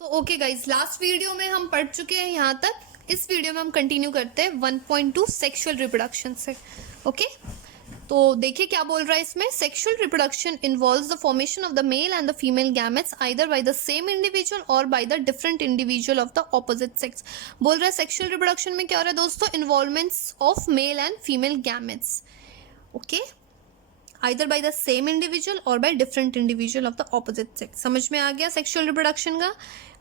तो okay guys, last video में हम पढ़ चुके हैं यहाँ तक। इस वीडियो में हम कंटिन्यू करते हैं 1.2 सेक्सुअल रिप्रोडक्शन से। ओके तो देखिए क्या बोल रहा है इसमें। Sexual reproduction involves the formation of the male and the female gametes either by the same individual or by the different individual of the opposite sex. बोल रहा है सेक्सुअल रिप्रोडक्शन में क्या हो रहा है दोस्तों, involvements of male and female gametes. Okay, either by the same individual or by different individual of the opposite sex। समझ में आ गया सेक्सुअल रिप्रोडक्शन का।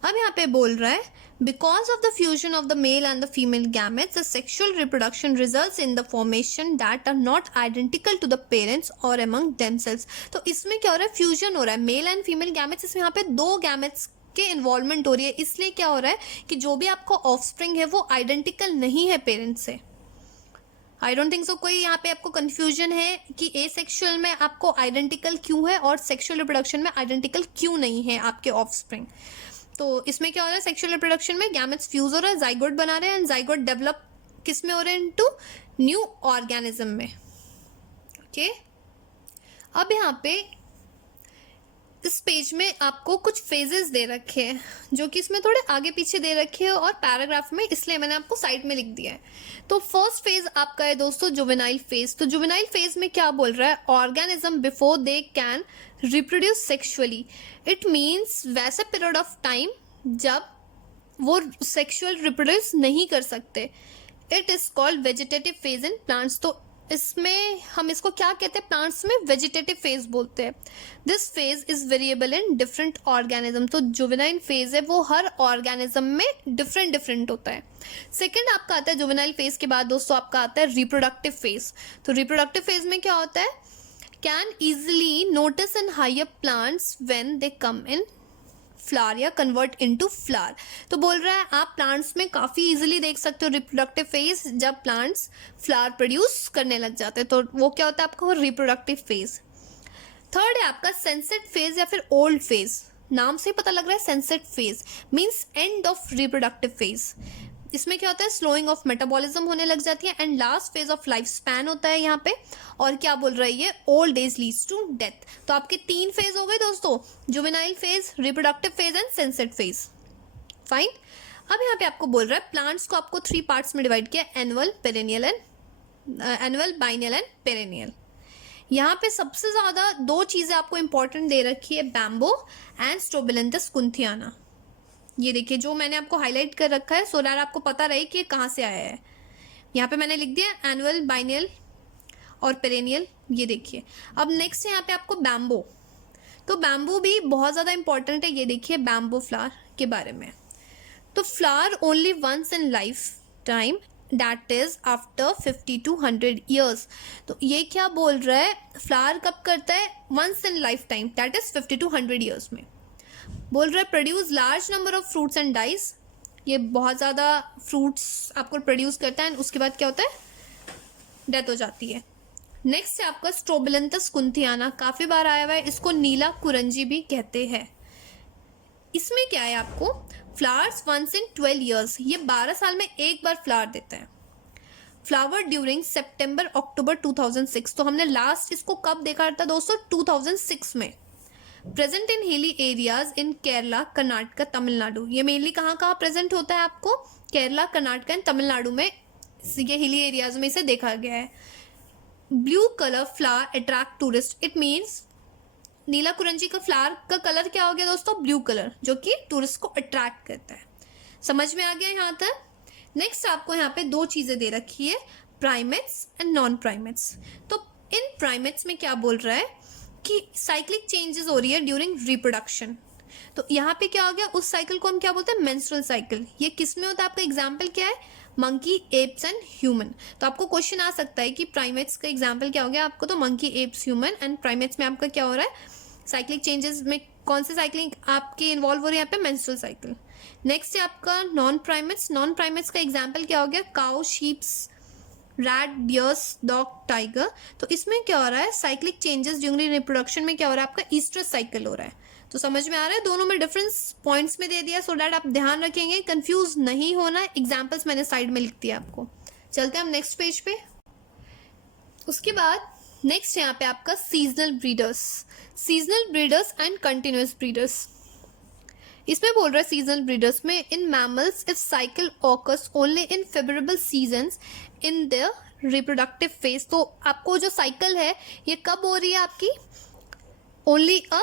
अब यहाँ पे बोल रहा है because of the fusion of the male and the female gametes, the sexual reproduction results in the formation that are not identical to the parents or among themselves। तो इसमें क्या हो रहा है, फ्यूजन हो रहा है मेल एंड फीमेल गैमेट्स। इसमें यहाँ पे दो गैमेट्स के इन्वॉल्वमेंट हो रही है, इसलिए क्या हो रहा है कि जो भी आपको ऑफस्प्रिंग है वो आइडेंटिकल नहीं है पेरेंट्स से। आई डोंट थिंक सो कोई यहाँ पे आपको कंफ्यूजन है कि ए सेक्सुअल में आपको आइडेंटिकल क्यों है और सेक्सुअल रिप्रोडक्शन में आइडेंटिकल क्यों नहीं है आपके ऑफस्प्रिंग। तो इसमें क्या हो रहा है, सेक्सुअल रिप्रोडक्शन में गैमेट्स फ्यूज हो रहा है, जाइगोट बना रहे हैं एंड जाइगोट डेवलप किस में हो रहे हैं, इनटू न्यू ऑर्गेनिज्म में। ओके अब यहाँ पे इस पेज में आपको कुछ फेजेस दे रखे हैं जो कि इसमें थोड़े आगे पीछे दे रखे हैं और पैराग्राफ में, इसलिए मैंने आपको साइड में लिख दिया है। तो फर्स्ट फेज आपका है दोस्तों जुवेनाइल फेज। तो जुवेनाइल फेज में क्या बोल रहा है, organism before they can reproduce sexually. It means वैसा पीरियड ऑफ टाइम जब वो सेक्सुअल रिप्रोड्यूस नहीं कर सकते। It is called vegetative phase in plants. तो इसमें हम इसको क्या कहते हैं, प्लांट्स में वेजिटेटिव फेज बोलते हैं। This phase is variable in different organism. तो जुवेनाइल फेज है वो हर ऑर्गेनिज्म में डिफरेंट डिफरेंट होता है। सेकंड आपका आता है जुवेनाइल फेज के बाद दोस्तों आपका आता है रिप्रोडक्टिव फेज। तो रिप्रोडक्टिव फेज में क्या होता है, can easily notice in higher plants when they come in flower या कन्वर्ट इनटू फ्लावर। तो बोल रहा है आप प्लांट्स में काफ़ी इजीली देख सकते हो रिप्रोडक्टिव फेज, जब प्लांट्स फ्लावर प्रोड्यूस करने लग जाते हैं तो वो क्या होता है आपका रिप्रोडक्टिव फेज। थर्ड है आपका सेंसेट फेज या फिर ओल्ड फेज। नाम से पता लग रहा है senescent phase means end of reproductive phase. इसमें क्या होता है, स्लोइंग ऑफ मेटाबॉलिज्म होने लग जाती है and last phase of life span होता है यहाँ पे। और क्या बोल रही है, old age leads to death. तो आपके तीन फेज हो गए दोस्तों, juvenile phase, reproductive phase and senescent phase. Fine. अब यहाँ पे आपको बोल रहा है प्लांट्स को आपको 3 पार्ट्स में डिवाइड किया, annual, perennial and annual, biennial and perennial. यहाँ पे सबसे ज़्यादा 2 चीज़ें आपको इंपॉर्टेंट दे रखी है, बैम्बो एंड स्ट्रोबिलेंथस कुंथियाना। ये देखिए जो मैंने आपको हाईलाइट कर रखा है सो दैट आपको पता रहे कि ये कहाँ से आया है। यहाँ पे मैंने लिख दिया एनुअल, बाइनियल और पेरेनियल। ये देखिए अब नेक्स्ट है यहाँ पे आपको बैम्बो। तो बैम्बो भी बहुत ज़्यादा इंपॉर्टेंट है। ये देखिए बैम्बो फ्लावर के बारे में। तो flower only once in life time, that is after 50 to 100 years. तो ये क्या बोल रहा है, फ्लावर कब करता है, once in life time, that is 50 to 100 years में। बोल रहा है produce large number of fruits and dies. ये बहुत ज़्यादा फ्रूट्स आपको प्रोड्यूस करता है, उसके बाद क्या होता है, डेथ हो जाती है। नेक्स्ट है आपका स्ट्रोबिलेंथस कुंथियाना, काफ़ी बार आया हुआ है, इसको नीला कुरंजी भी कहते हैं। इसमें क्या है आपको, फ्लावर्स वंस इन 12 ईयर्स, ये 12 साल में एक बार फ्लावर देता है। फ्लावर ड्यूरिंग सितंबर अक्टूबर 2006। तो हमने लास्ट इसको कब देखा था दोस्तों, 2006 में। Present in hilly areas in Kerala, Karnataka, Tamil Nadu. ये मेनली कहाँ कहाँ प्रेजेंट होता है आपको, केरला, कर्नाटक एंड तमिलनाडु में, ये हिली एरियाज में इसे देखा गया है। Blue colour flower attract tourist. It means नीला कुरंजी का फ्लावर का कलर क्या हो गया दोस्तों, ब्लू कलर, जो कि टूरिस्ट को अट्रैक्ट करता है। समझ में आ गया यहाँ तक। नेक्स्ट आपको यहाँ पे 2 चीज़ें दे रखी है, प्राइमेट्स एंड नॉन प्राइमेट्स। तो इन प्राइमेट्स में क्या बोल रहा है कि साइक्लिक चेंजेस हो रही है ड्यूरिंग रिप्रोडक्शन। तो यहाँ पे क्या हो गया, उस साइकिल को हम क्या बोलते हैं, मेंस्ट्रुअल साइकिल। ये किस में होता है, आपका एग्जाम्पल क्या है, मंकी, एप्स एंड ह्यूमन। तो आपको क्वेश्चन आ सकता है कि प्राइमेट्स का एग्जाम्पल क्या हो गया आपको, तो monkey, apps, human and primates में आपका क्या हो रहा है, साइक्लिक चेंजेस में कौन से साइक्लिंग आपके इन्वॉल्व हो रही है यहाँ पे, मेंस्ट्रुअल साइकिल। नेक्स्ट है आपका नॉन प्राइमेट्स। नॉन प्राइमेट्स का एग्जाम्पल क्या हो गया, cow, sheeps, rat, dears, dog, tiger. तो इसमें क्या हो रहा है, साइक्लिक चेंजेस ड्यूरिंग रिप्रोडक्शन में क्या हो रहा है, आपका ईस्ट्रस साइकिल हो रहा है। तो समझ में आ रहा है, दोनों में डिफरेंस पॉइंट्स में दे दिया सो दैट आप ध्यान रखेंगे, कंफ्यूज नहीं होना। एग्जाम्पल्स मैंने साइड में लिख दिया आपको। चलते हैं हम नेक्स्ट पेज पे। उसके बाद नेक्स्ट यहाँ पे आपका seasonal breeders and continuous breeders. इसमें बोल रहा है सीजनल ब्रीडर्स में in mammals if cycle occurs only in favourable seasons in the reproductive phase. तो आपको जो साइकिल है ये कब हो रही है आपकी, only a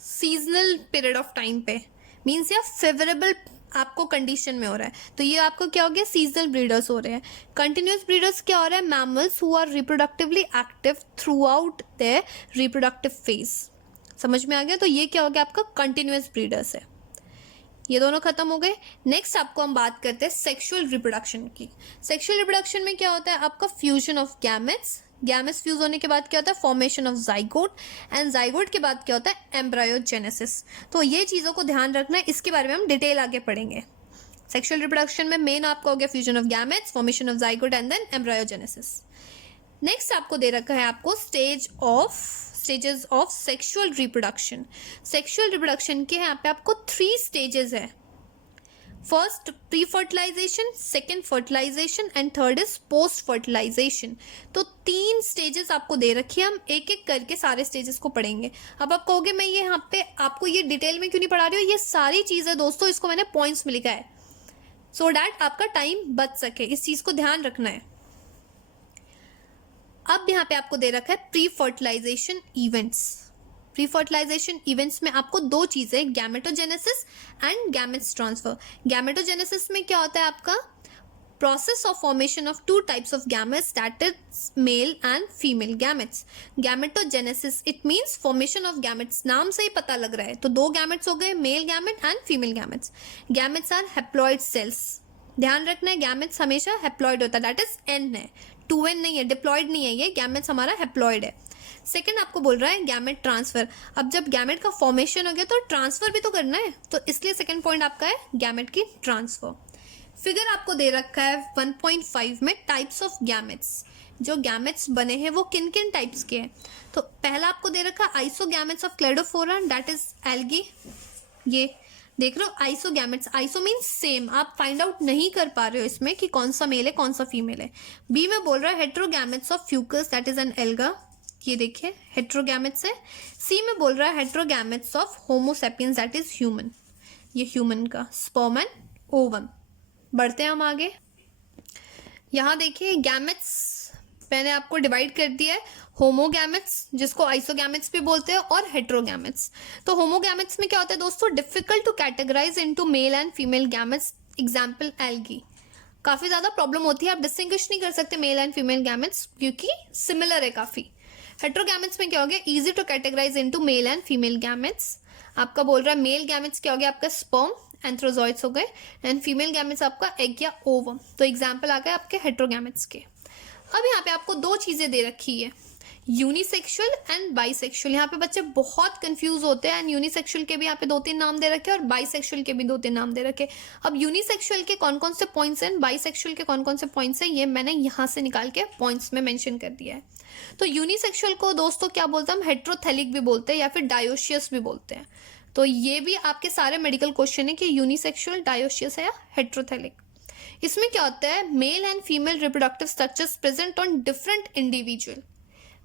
seasonal period of time पे, मीन्स या फेवरेबल आपको कंडीशन में हो रहा है, तो ये आपको क्या हो गया, सीजनल ब्रीडर्स हो रहे हैं। कंटिन्यूस ब्रीडर्स क्या हो रहा है, mammals who are reproductively active throughout their reproductive phase. समझ में आ गया, तो ये क्या हो गया आपका कंटिन्यूस ब्रीडर्स है। ये दोनों खत्म हो गए। नेक्स्ट आपको हम बात करते हैं सेक्सुअल रिप्रोडक्शन की। सेक्सुअल रिप्रोडक्शन में क्या होता है आपका fusion of gametes, gametes fuse होने के बाद क्या होता है formation of zygote, and zygote के बाद क्या होता है एम्ब्रायोजेनेसिस। तो ये चीज़ों को ध्यान रखना है, इसके बारे में हम डिटेल आगे पढ़ेंगे। सेक्सुअल रिप्रोडक्शन में मेन आपका हो गया fusion of gametes, formation of zygote and then embryogenesis. Next आपको दे रखा है आपको stages of sexual reproduction. Sexual reproduction के यहाँ पे आपको 3 स्टेजेस है। First pre fertilization, second fertilization and third is post fertilization. तो 3 स्टेजेस आपको दे रखी है, हम एक एक करके सारे स्टेजेस को पढ़ेंगे। अब आप कहोगे मैं ये यहाँ पे आपको ये डिटेल में क्यों नहीं पढ़ा रही हूँ, ये सारी चीज़ें दोस्तों इसको मैंने पॉइंट्स में लिखा है सो डैट आपका टाइम बच सके, इस चीज़ को ध्यान रखना है। अब यहाँ पे आपको दे रखा है pre fertilization events. Pre fertilization events में आपको 2 चीज़ें, gametogenesis and gametes transfer. Gametogenesis में क्या होता है आपका process of formation of 2 types of gametes, that is male and female gametes. Gametogenesis it means formation of gametes, नाम से ही पता लग रहा है। तो 2 गैमेट्स हो गए, male gamete and female gametes. Gametes are haploid cells, ध्यान रखना है गैमेट्स हमेशा हैप्लॉइड होता है, दैट इज एन है, 2n नहीं है, डिप्लॉइड नहीं है, ये गैमेट्स हमारा हैप्लॉइड है। सेकंड आपको बोल रहा है गैमेट ट्रांसफर। अब जब गैमेट का फॉर्मेशन हो गया तो ट्रांसफर भी तो करना है, तो इसलिए सेकंड पॉइंट आपका है गैमेट की ट्रांसफर। फिगर आपको दे रखा है 1.5 में टाइप्स ऑफ गैमेट्स। जो गैमेट्स बने हैं वो किन किन टाइप्स के हैं। तो पहला आपको दे रखा है isogametes of Cladophora, that is algae. ये देख रहे हो आइसोगैमेट्स, आइसो मीन्स सेम, आप फाइंड आउट नहीं कर पा रहे हो इसमें कि कौन सा मेल है कौन सा फीमेल है। बी में बोल रहा है heterogametes of Fucus, that is an alga, ये देखिए हेट्रोगैमेट्स है। सी में बोल रहा है heterogametes of Homo sapiens, that is human, ये ह्यूमन का स्पर्म एंड ओवम। बढ़ते हैं हम आगे। यहाँ देखिए गैमेट्स मैंने आपको डिवाइड कर दिया है, होमोगैमेट्स जिसको आइसोगैमेट्स भी बोलते हैं और हेट्रोगैमेट्स। तो होमोगैमेट्स में क्या होता है दोस्तों, difficult to categorize into male and female gametes, example algae. काफ़ी ज़्यादा प्रॉब्लम होती है, आप डिस्टिंग्विश नहीं कर सकते मेल एंड फीमेल गैमेट्स क्योंकि सिमिलर है काफ़ी। हेट्रोगैमेट्स में क्या हो गया, easy to categorize into male and female gametes. आपका बोल रहा है मेल गैमेट्स क्या हो गया आपका स्पर्म, एंथ्रोजॉइड्स हो गए, एंड फीमेल गैमेट्स आपका एग या ओवम। तो एग्जाम्पल आ गए आपके हेट्रोगैमेट्स के। अब यहाँ पे आपको 2 चीज़ें दे रखी है, यूनिसेक्सुअल एंड बाइसेक्सुअल। यहाँ पे बच्चे बहुत कंफ्यूज होते हैं, एंड यूनिसेक्सुअल के भी यहाँ पे 2-3 नाम दे रखे हैं और बाइसेक्सुअल के भी 2-3 नाम दे रखे। अब यूनिसेक्सुअल के कौन कौन से पॉइंट्स हैं, बाइसेक्सुअल के कौन कौन से पॉइंट्स हैं, ये मैंने यहाँ से निकाल के पॉइंट्स में मेंशन कर दिया है। तो यूनिसेक्सुअल को दोस्तों क्या बोलते हैं हम, हेट्रोथेलिक भी बोलते हैं या फिर डायोशियस भी बोलते हैं। तो ये भी आपके सारे मेडिकल क्वेश्चन है कि यूनिसेक्सुअल, डायोशियस है या हेट्रोथेलिक। इसमें क्या होता है, male and female reproductive structures present on different individual,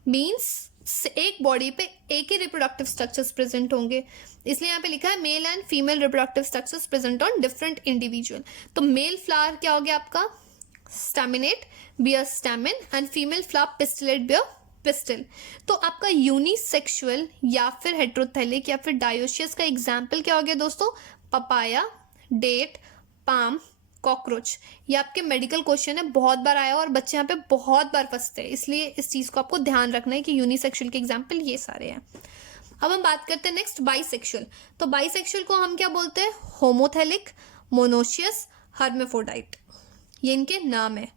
means एक बॉडी पे एक ही रिप्रोडक्टिव स्ट्रक्चर्स प्रेजेंट होंगे, इसलिए यहाँ पे लिखा है male and female reproductive structures present on different individual. तो मेल फ्लावर क्या हो गया आपका staminate, bear stamen, and female flower pistillate, bear pistil. तो आपका यूनिसेक्सुअल या फिर हेट्रोथेलिक या फिर डायोशियस का एग्जाम्पल क्या हो गया दोस्तों, पपाया, डेट, पाम, कॉकरोच। ये आपके मेडिकल क्वेश्चन है, बहुत बार आया और बच्चे यहाँ पे बहुत बार फंसते हैं, इसलिए इस चीज़ को आपको ध्यान रखना है कि यूनिसेक्सुअल के एग्जाम्पल ये सारे हैं। अब हम बात करते हैं नेक्स्ट बाइसेक्सुअल। तो बाइसेक्सुअल को हम क्या बोलते हैं, होमोथेलिक, मोनोशियस, हर्मेफोडाइट, ये इनके नाम है।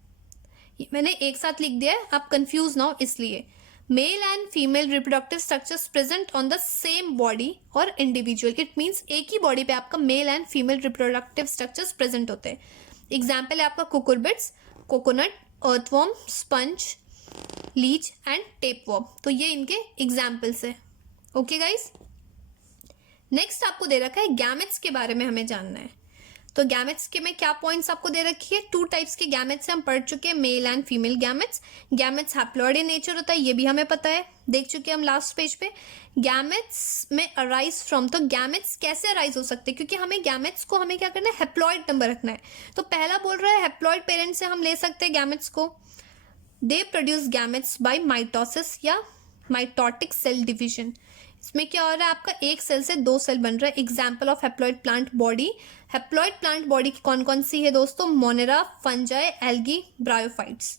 मैंने एक साथ लिख दिया है, आप कंफ्यूज ना हो इसलिए। Male and female reproductive structures present on the same body or individual, it means एक ही बॉडी पे आपका male and female reproductive structures present होते हैं। एग्जाम्पल है आपका cucurbits, coconut, earthworm, sponge, leech and tapeworm. तो ये इनके एग्जाम्पल्स है। ओके गाइस, नेक्स्ट आपको दे रखा है गैमेट्स के बारे में हमें जानना है। तो गैमेट्स के में क्या पॉइंट्स आपको दे रखी है, 2 टाइप्स के गैमेट्स हम पढ़ चुके हैं, mail and female gametes. Gametes haploid in nature होता है, ये भी हमें पता है, देख चुके हैं हम लास्ट पेज पे। गैमेट्स में अराइज फ्रॉम, तो गैमेट्स कैसे अराइज हो सकते हैं, क्योंकि हमें गैमेट्स को हमें क्या करना है, हैप्लॉइड नंबर रखना है। तो पहला बोल रहा है हैप्लॉइड पेरेंट से हम ले सकते हैं गैमेट्स को। They produce gametes by mitosis या माइटोटिक सेल डिविजन। इसमें क्या हो रहा है, आपका एक सेल से 2 सेल बन रहा है। Example of haploid plant body, haploid plant body कौन कौन सी है दोस्तों, मोनेरा, फंजाई, एल्गी, ब्रायोफाइट्स।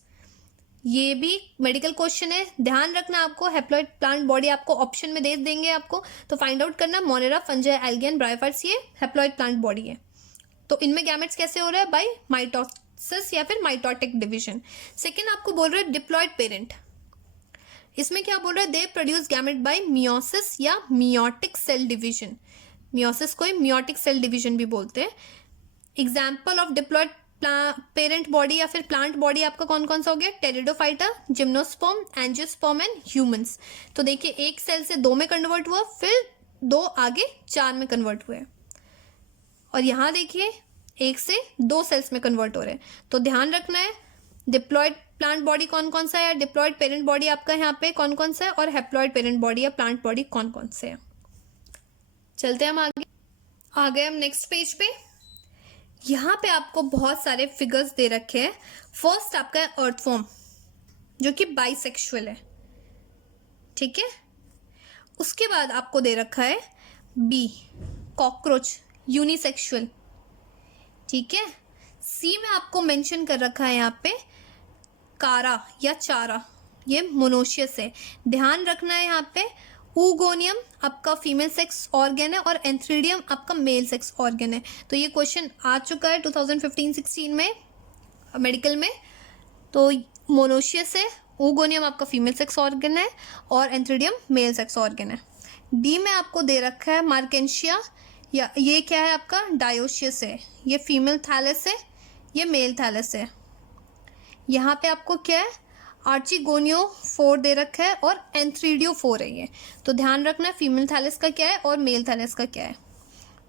ये भी मेडिकल क्वेश्चन है, ध्यान रखना आपको। हैप्लॉइड प्लांट बॉडी आपको ऑप्शन में दे देंगे आपको, तो फाइंड आउट करना Monera, fungi, algae and bryophytes, ये हैप्लॉइड प्लांट बॉडी है। तो इनमें गैमेट्स कैसे हो रहा है, बाय माइटोसिस या फिर माइटोटिक डिविजन। सेकेंड आपको बोल रहे हैं डिप्लॉइड पेरेंट, इसमें क्या बोल रहा है, they produce gamete bye meiosis या मियोटिक सेल डिवीजन। मियोसिस को ही मियोटिक सेल डिवीजन भी बोलते हैं। Example of diploid parent body या फिर प्लांट बॉडी आपका कौन कौन सा हो गया, pteridophyta, gymnosperm, angiosperm and humans. तो देखिए एक सेल से 2 में कन्वर्ट हुआ, फिर 2 आगे 4 में कन्वर्ट हुए, और यहाँ देखिए 1 से 2 सेल्स में कन्वर्ट हो रहे हैं। तो ध्यान रखना है डिप्लॉइड प्लांट बॉडी कौन कौन सा है, डिप्लॉइड पेरेंट बॉडी आपका यहाँ पे कौन कौन सा है, और हैप्लॉइड पेरेंट बॉडी या प्लांट बॉडी कौन कौन से है। चलते हैं हम आगे, आ गए हम नेक्स्ट पेज पे। यहाँ पे आपको बहुत सारे फिगर्स दे रखे हैं। फर्स्ट आपका है अर्थवॉर्म, जो कि बाइसेक्सुअल है, ठीक है। उसके बाद आपको दे रखा है बी, कॉकरोच, यूनिसेक्सुअल, ठीक है। सी में आपको मेंशन कर रखा है यहाँ पे कारा या चारा, ये मोनोशियस है, ध्यान रखना है यहाँ पे। ऊगोनियम आपका फीमेल सेक्स ऑर्गन है और एंथ्रीडियम आपका मेल सेक्स ऑर्गन है। तो ये क्वेश्चन आ चुका है 2015-16 में मेडिकल में। तो मोनोशियस है, ऊगोनियम आपका फीमेल सेक्स ऑर्गन है और एंथ्रीडियम मेल सेक्स ऑर्गन है। डी में आपको दे रखा है मार्केंशिया, या ये क्या है आपका डायोशियस है, ये फीमेल थैलस है, ये मेल थैलस है। यहाँ पे आपको क्या है, आर्चिगोनियो 4 दे रखा है और एंथ्रीडियो 4 है ये। तो ध्यान रखना है फीमेल थैलस का क्या है और मेल थैलस का क्या है।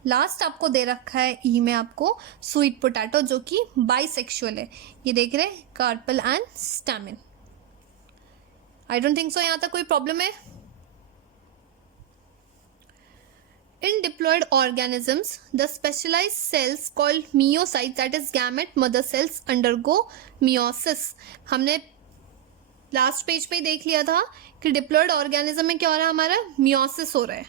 लास्ट आपको दे रखा है ई में आपको स्वीट पोटैटो, जो कि बाइसेक्सुअल है, ये देख रहे हैं carpal and stamen. I don't think so यहाँ तक कोई प्रॉब्लम है। In diploid organisms, the specialized cells called myocytes, that is gamete mother cells, undergo meiosis. हमने लास्ट पेज पे ही देख लिया था कि डिप्लॉइड ऑर्गेनिज्म में क्या हो रहा है, हमारा मियोसिस हो रहा है।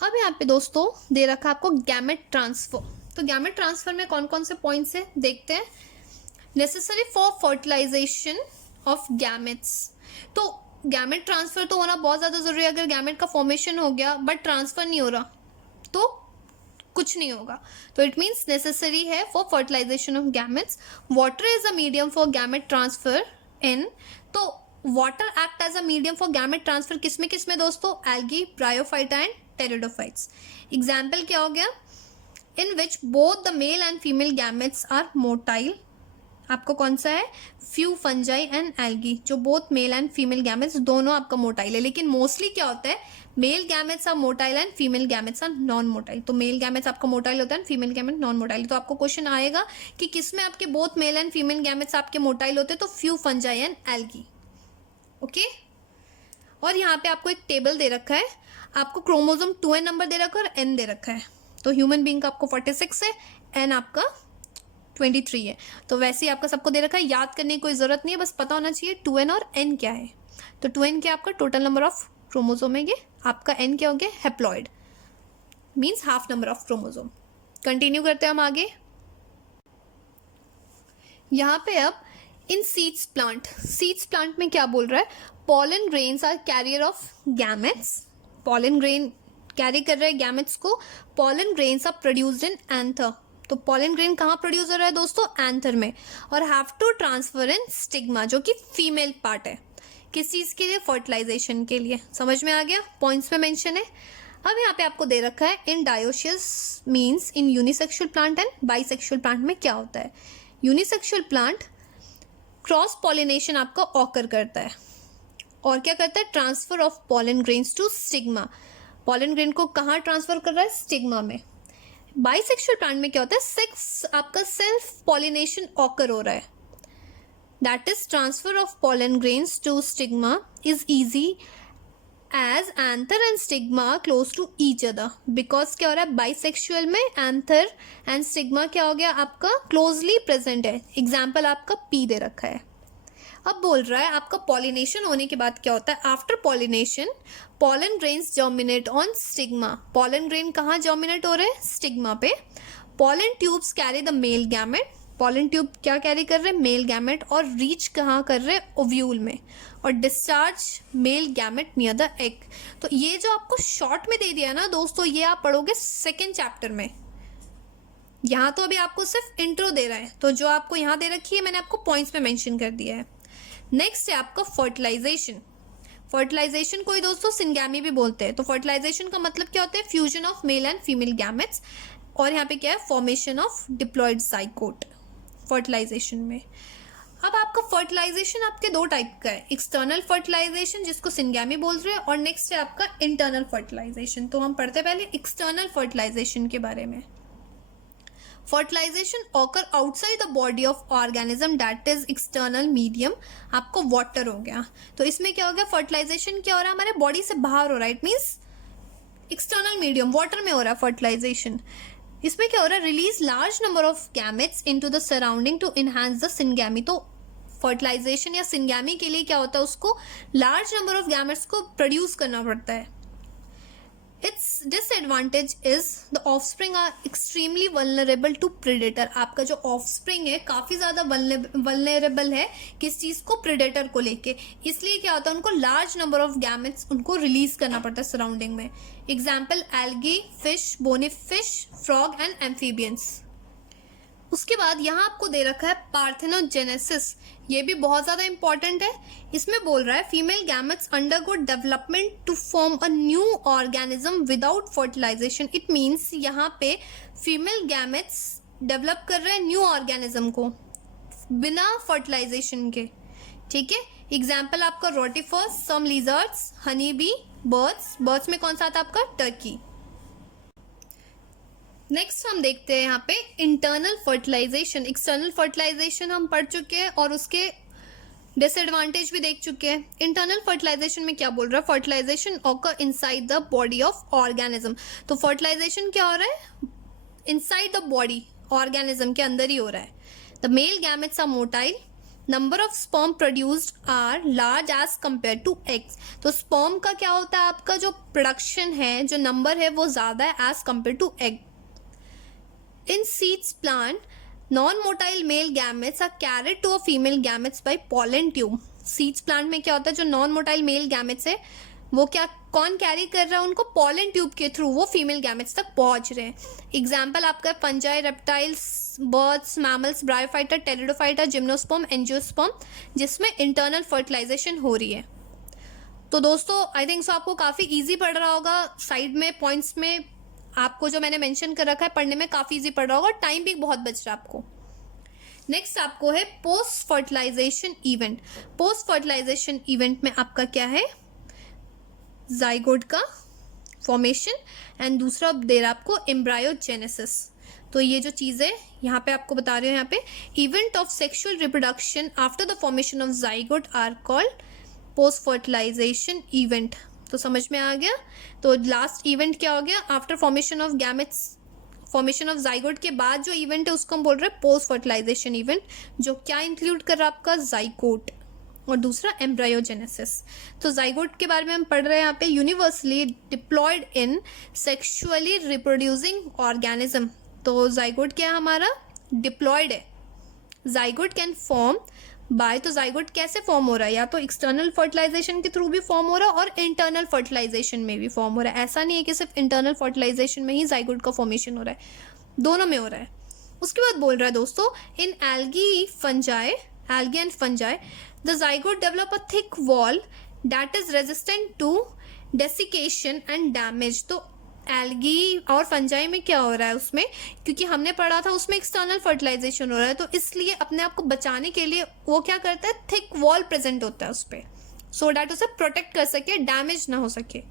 अब यहाँ पे दोस्तों दे रखा आपको गैमेट ट्रांसफर। तो गैमेट ट्रांसफर में कौन कौन से पॉइंट्स है देखते हैं। Necessary for fertilisation of gametes, तो गैमेट ट्रांसफर तो होना बहुत ज़्यादा ज़रूरी है। अगर गैमेट का फॉर्मेशन हो गया बट ट्रांसफर नहीं हो रहा तो कुछ नहीं होगा। तो इट मीन्स नेसेसरी है for fertilisation of gametes. Water is a medium for gamete transfer in, तो water act as a medium for gamete transfer किसमें दोस्तों, algae, Bryophyta and pteridophytes. Example क्या हो गया, in which both the male and female gametes are motile. आपको कौन सा है, फ्यू, फंजाई एंड एल्गी, जो both male and female gametes दोनों आपका मोटाइल है। लेकिन मोस्टली क्या होता है, male gametes are motile and female gametes are non motile. तो मेल गैमेट्स आपका मोटाइल होता है, फीमेल गैमेट नॉन मोटाइल। तो आपको क्वेश्चन आएगा कि किसमें आपके both male and female gametes आपके मोटाइल होते हैं, तो few, fungi and algae, okay. और यहाँ पे आपको एक टेबल दे रखा है, आपको क्रोमोसोम 2n नंबर दे रखा है और n दे रखा है। तो ह्यूमन बींग का आपको 46 है, n आपका 23 है। तो वैसे ही आपका सबको दे रखा है, याद करने की कोई ज़रूरत नहीं है, बस पता होना चाहिए 2n और n क्या है। तो 2n क्या आपका टोटल नंबर ऑफ क्रोमोसोम है, ये आपका n क्या हो गया, haploid, means half number of chromosome. Continue करते हैं हम आगे। यहाँ पे अब इन सीड्स प्लांट में क्या बोल रहा है, pollen grains are carrier of gametes. Pollen grain carry कर रहे हैं गैमेट्स को। Pollen grains are produced in anther. तो पॉलन ग्रेन कहाँ प्रोड्यूस हो रहा है दोस्तों, एंथर में। और have to transfer in stigma, जो कि फीमेल पार्ट है, किस चीज़ के लिए, फर्टिलाइजेशन के लिए। समझ में आ गया, पॉइंट्स में मेंशन है। अब यहाँ पे आपको दे रखा है in dioecious means in unisexual plant and bisexual plant में क्या होता है। यूनिसेक्सुअल प्लांट क्रॉस पॉलिनेशन आपका ऑकर करता है और क्या करता है, transfer of pollen grains to stigma. Pollen grain को कहाँ ट्रांसफर कर रहा है, स्टिग्मा में। बाइसेक्सुअल प्लांट में क्या होता है, सेक्स आपका सेल्फ पॉलिनेशन ऑकर हो रहा है, that is transfer of pollen grains to stigma is easy as anther and stigma close to each other. Because क्या हो रहा है, बाइसेक्सुअल में एंथर एंड स्टिग्मा क्या हो गया आपका क्लोजली प्रेजेंट है। एग्जाम्पल आपका पी दे रखा है। अब बोल रहा है आपका पॉलिनेशन होने के बाद क्या होता है, after pollination pollen grains germinate on stigma. Pollen grain कहाँ जर्मिनेट हो रहे हैं, स्टिग्मा पे। Pollen tubes carry the male gamete, pollen tube क्या कैरी कर रहे हैं, मेल गैमेट, और रीच कहाँ कर रहे हैं, ओव्यूल में, और discharge male gamete near the egg. तो ये जो आपको शॉर्ट में दे दिया ना दोस्तों, ये आप पढ़ोगे सेकेंड चैप्टर में। यहाँ तो अभी आपको सिर्फ इंट्रो दे रहा है, तो जो आपको यहाँ दे रखी है मैंने आपको पॉइंट्स में मेंशन कर दिया है। नेक्स्ट है आपका फर्टिलाइजेशन। फर्टिलाइजेशन को ही दोस्तों सिंगैमी भी बोलते हैं। तो फर्टिलाइजेशन का मतलब क्या होता है, fusion of male and female gametes, और यहाँ पे क्या है, formation of diploid zygote fertilization में। अब आपका फर्टिलाइजेशन आपके दो टाइप का है, एक्सटर्नल फर्टिलाइजेशन जिसको सिंगैमी बोल रहे हैं, और नेक्स्ट है आपका इंटरनल फर्टिलाइजेशन। तो हम पढ़ते पहले एक्सटर्नल फर्टिलाइजेशन के बारे में। Fertilization occur outside the body of organism that is external medium, आपको वाटर हो गया। तो इसमें क्या हो गया, फर्टिलाइजेशन क्या हो रहा है, हमारे बॉडी से बाहर हो रहा है, it means external medium water में हो रहा है फर्टिलाइजेशन। इसमें क्या हो रहा है, release large number of gametes into the surrounding to enhance the syngamy. तो फर्टिलाइजेशन या सिंगैमी के लिए क्या होता है, उसको लार्ज नंबर ऑफ गैमेट्स को प्रोड्यूस करना पड़ता है। Its disadvantage is the offspring are extremely vulnerable to predator। आपका जो offspring है काफ़ी ज़्यादा vulnerable है किस चीज़ को, predator को लेके। इसलिए क्या होता है, उनको large number of gametes उनको रिलीज करना पड़ता है सराउंडिंग में। Example algae, fish, bony fish, frog and amphibians। उसके बाद यहाँ आपको दे रखा है पार्थेनोजेनेसिस, ये भी बहुत ज़्यादा इंपॉर्टेंट है। इसमें बोल रहा है female gametes undergo development to form a new organism without fertilization. It means यहाँ पे फीमेल गैमेट्स डेवलप कर रहे हैं न्यू ऑर्गेनिज्म को बिना फर्टिलाइजेशन के, ठीक है। एग्जाम्पल आपका rotifers, some lizards, honey bee, birds. Birds में कौन सा आता है आपका, टर्की। नेक्स्ट हम देखते हैं यहाँ पे इंटरनल फर्टिलाइजेशन। एक्सटर्नल फर्टिलाइजेशन हम पढ़ चुके हैं और उसके डिसएडवांटेज भी देख चुके हैं। इंटरनल फर्टिलाइजेशन में क्या बोल रहा है, fertilization occur inside the body of organism. तो फर्टिलाइजेशन क्या हो रहा है, इनसाइड द बॉडी, ऑर्गेनिज्म के अंदर ही हो रहा है। The male gametes are motile, number of sperm produced are large as compare to eggs. तो स्पर्म का क्या होता है, आपका जो प्रोडक्शन है, जो नंबर है वो ज़्यादा है as compare to egg. In seeds plant, non-motile male gametes are carried to a female gametes by pollen tube। Seeds plant में क्या होता है, जो non-motile male gametes है वो क्या कौन कैरी कर रहा है उनको, pollen tube के थ्रू वो फीमेल गैमेट्स तक पहुंच रहे हैं। एग्जाम्पल आपका fungi, reptiles, birds, mammals, bryophyta, pteridophyta, gymnosperm, angiosperm, जिसमें इंटरनल फर्टिलाइजेशन हो रही है। तो दोस्तों आई थिंक सो आपको काफ़ी ईजी पड़ रहा होगा, साइड में पॉइंट्स में आपको जो मैंने मेंशन कर रखा है पढ़ने में काफ़ी इजी पड़ रहा होगा, टाइम भी बहुत बच रहा है आपको। नेक्स्ट आपको है post fertilization event. Post fertilization event में आपका क्या है, जाइगोट का फॉर्मेशन एंड दूसरा दे रहा आपको एम्ब्रायोजेनेसिस। तो ये जो चीज़ें यहाँ पे आपको बता रहे हो, यहाँ पे event of sexual reproduction after the formation of zygote are called post fertilization event. तो समझ में आ गया। तो लास्ट इवेंट क्या हो गया, after formation of gametes, formation of zygote के बाद जो इवेंट है उसको हम बोल रहे हैं पोस्ट फर्टिलाइजेशन इवेंट, जो क्या इंक्लूड कर रहा है आपका, जाइगोट और दूसरा एम्ब्रायोजेनेसिस। तो जाइगोट के बारे में हम पढ़ रहे हैं यहाँ पे, यूनिवर्सली डिप्लॉयड इन सेक्सुअली रिप्रोड्यूसिंग ऑर्गेनिज्म। तो जाइगोट क्या है हमारा, डिप्लॉयड है। जाइगोट कैन फॉर्म बाय, तो जाइगोट कैसे फॉर्म हो रहा है, या तो एक्सटर्नल फर्टिलाइजेशन के थ्रू भी फॉर्म हो रहा है और इंटरनल फर्टिलाइजेशन में भी फॉर्म हो रहा है। ऐसा नहीं है कि सिर्फ इंटरनल फर्टिलाइजेशन में ही जाइगोट का फॉर्मेशन हो रहा है, दोनों में हो रहा है। उसके बाद बोल रहा है दोस्तों, in algae fungi, algae and fungi the zygote develop a thick wall that is resistant to desiccation and damage. तो एल्गी और फंजाई में क्या हो रहा है उसमें, क्योंकि हमने पढ़ा था उसमें एक्सटर्नल फर्टिलाइजेशन हो रहा है, तो इसलिए अपने आप को बचाने के लिए वो क्या करता है, थिक वॉल प्रेजेंट होता है उस पर, सो डैट उसे प्रोटेक्ट कर सके, डैमेज ना हो सके।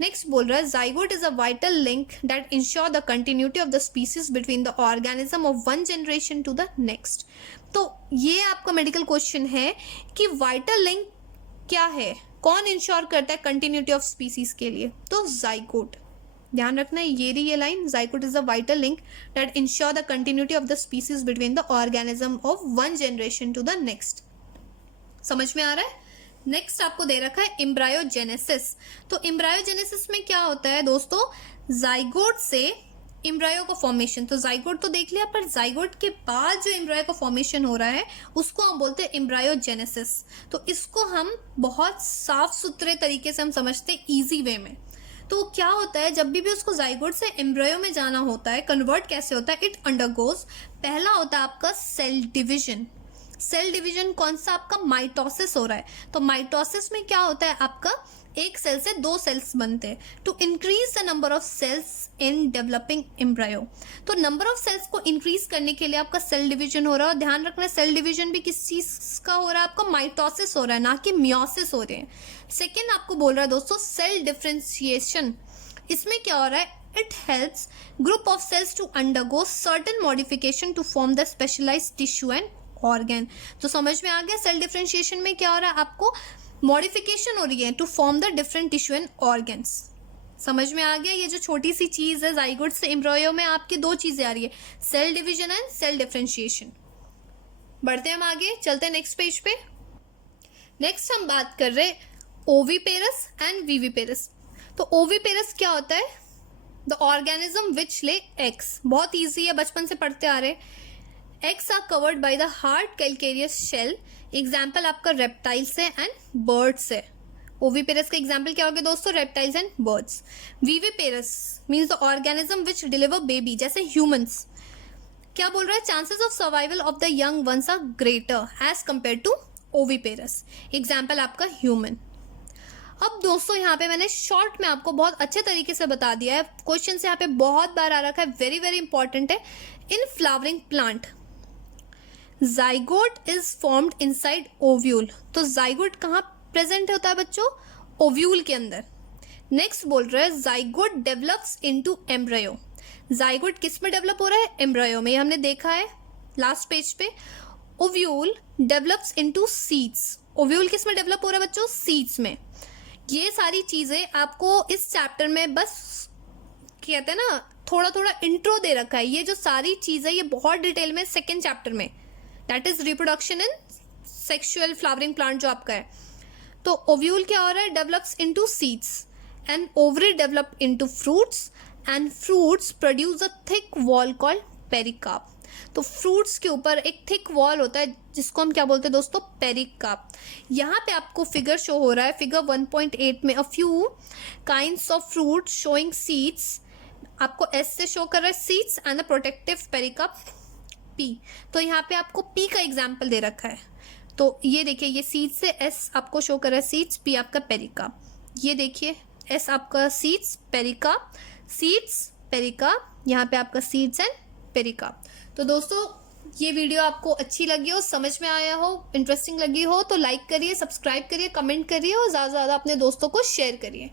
नेक्स्ट बोल रहा है zygote is a vital link that ensure the continuity of the species between the organism of one generation to the next. तो ये आपका मेडिकल क्वेश्चन है कि वाइटल लिंक क्या है, कौन इंश्योर करता है कंटिन्यूटी ऑफ स्पीसीज के लिए, तो जाइगोट। ध्यान रखना है ये रही ये line, zygote is a vital link that ensure the continuity of the species between the organism of one generation to the next. समझ में आ रहा है। नेक्स्ट आपको दे रखा है एम्ब्रायोजेनेसिस। तो एम्ब्रायोजेनेसिस में क्या होता है दोस्तों, जाइगोट से एम्ब्रायो का फॉर्मेशन। तो जाइगोट तो देख लिया, पर जाइगोट के बाद जो एम्ब्रायो का फॉर्मेशन हो रहा है उसको हम बोलते हैं एम्ब्रायोजेनेसिस। तो इसको हम बहुत साफ सुथरे तरीके से हम समझते हैं इजी वे में। तो क्या होता है, जब भी उसको जाइगोट से एम्ब्रायो में जाना होता है, कन्वर्ट कैसे होता है, इट अंडरगोज, पहला होता है आपका सेल डिवीजन। सेल डिवीजन कौन सा, आपका माइटोसिस हो रहा है। तो माइटोसिस में क्या होता है, आपका एक सेल से दो सेल्स बनते हैं to increase the number of cells in developing embryo. तो नंबर ऑफ सेल्स को इंक्रीज करने के लिए आपका सेल डिवीजन हो रहा है। और ध्यान रखना है सेल डिवीजन भी किस चीज का हो रहा है, आपका माइटोसिस हो रहा है, ना कि मियोसिस हो रहे हैं। सेकेंड आपको बोल रहा है दोस्तों सेल डिफरेंशिएशन। इसमें क्या हो रहा है, it helps group of cells to undergo certain modification to form the specialized tissue and organ। तो समझ में आ गया, सेल डिफरेंशिएशन में क्या हो रहा है, आपको मॉडिफिकेशन हो रही है to form the different tissue and organs. समझ में आ गया, ये जो छोटी सी चीज है जाइगोट से एम्ब्रायो में आपकी दो चीजें आ रही है, cell division and cell differentiation. बढ़ते हैं हम आगे, चलते हैं नेक्स्ट पेज पे। नेक्स्ट हम बात कर रहे ओविपेरस एंड विविपेरस। तो ओविपेरस क्या होता है, the organism which lay eggs. बहुत ईजी है, बचपन से पढ़ते आ रहे। Eggs are covered by the hard calcareous shell. Example आपका रेप्टाइल्स है एंड बर्ड्स है। ओविपेरस का एग्जाम्पल क्या होगा दोस्तों, reptiles and birds. Viviparous means the organism which deliver baby, जैसे ह्यूमंस। क्या बोल रहा है, chances of survival of the young ones are greater as compare to oviparous. Example आपका ह्यूमन। अब दोस्तों यहाँ पे मैंने शॉर्ट में आपको बहुत अच्छे तरीके से बता दिया है, क्वेश्चन यहाँ पे बहुत बार आ रखा है, वेरी वेरी इंपॉर्टेंट है। In flowering plant zygote is formed inside ovule. तो जाइगोट कहाँ प्रेजेंट होता है बच्चों, ओव्यूल के अंदर। नेक्स्ट बोल रहा है zygote develops into embryo. Zygote किस में डेवलप हो रहा है, एम्ब्रायो में, हमने देखा है लास्ट पेज पे। Ovule develops into seeds. Ovule किस में डेवलप हो रहा है बच्चों, सीड्स में। ये सारी चीजें आपको इस चैप्टर में बस कहते हैं ना थोड़ा थोड़ा इंट्रो दे रखा है। ये जो सारी चीजें ये बहुत डिटेल में सेकेंड चैप्टर में, that is reproduction in sexual flowering plant जो आपका है। तो ओव्यूल क्या हो रहा है, develops into seeds and ovary develop into fruits and fruits produce a thick wall called pericarp. तो फ्रूट्स के ऊपर एक थिक वॉल होता है जिसको हम क्या बोलते हैं दोस्तों, पेरिकार्प। यहाँ पे आपको फिगर शो हो रहा है, फिगर 1.8 में, a few kinds of fruit showing seeds. आपको एस से शो कर रहा है seeds and the protective pericarp P. तो यहाँ पे आपको पी का एग्जाम्पल दे रखा है। तो ये देखिए, ये सीड्स से एस आपको शो कर रहा है सीड्स, पी आपका पेरिकार्प। ये देखिए एस आपका सीड्स, पेरिकार्प, सीड्स, पेरिकार्प, यहाँ पे आपका सीड्स एंड पेरिकार्प। तो दोस्तों ये वीडियो आपको अच्छी लगी हो, समझ में आया हो, इंटरेस्टिंग लगी हो तो लाइक करिए, सब्सक्राइब करिए, कमेंट करिए और ज़्यादा से ज़्यादा अपने दोस्तों को शेयर करिए।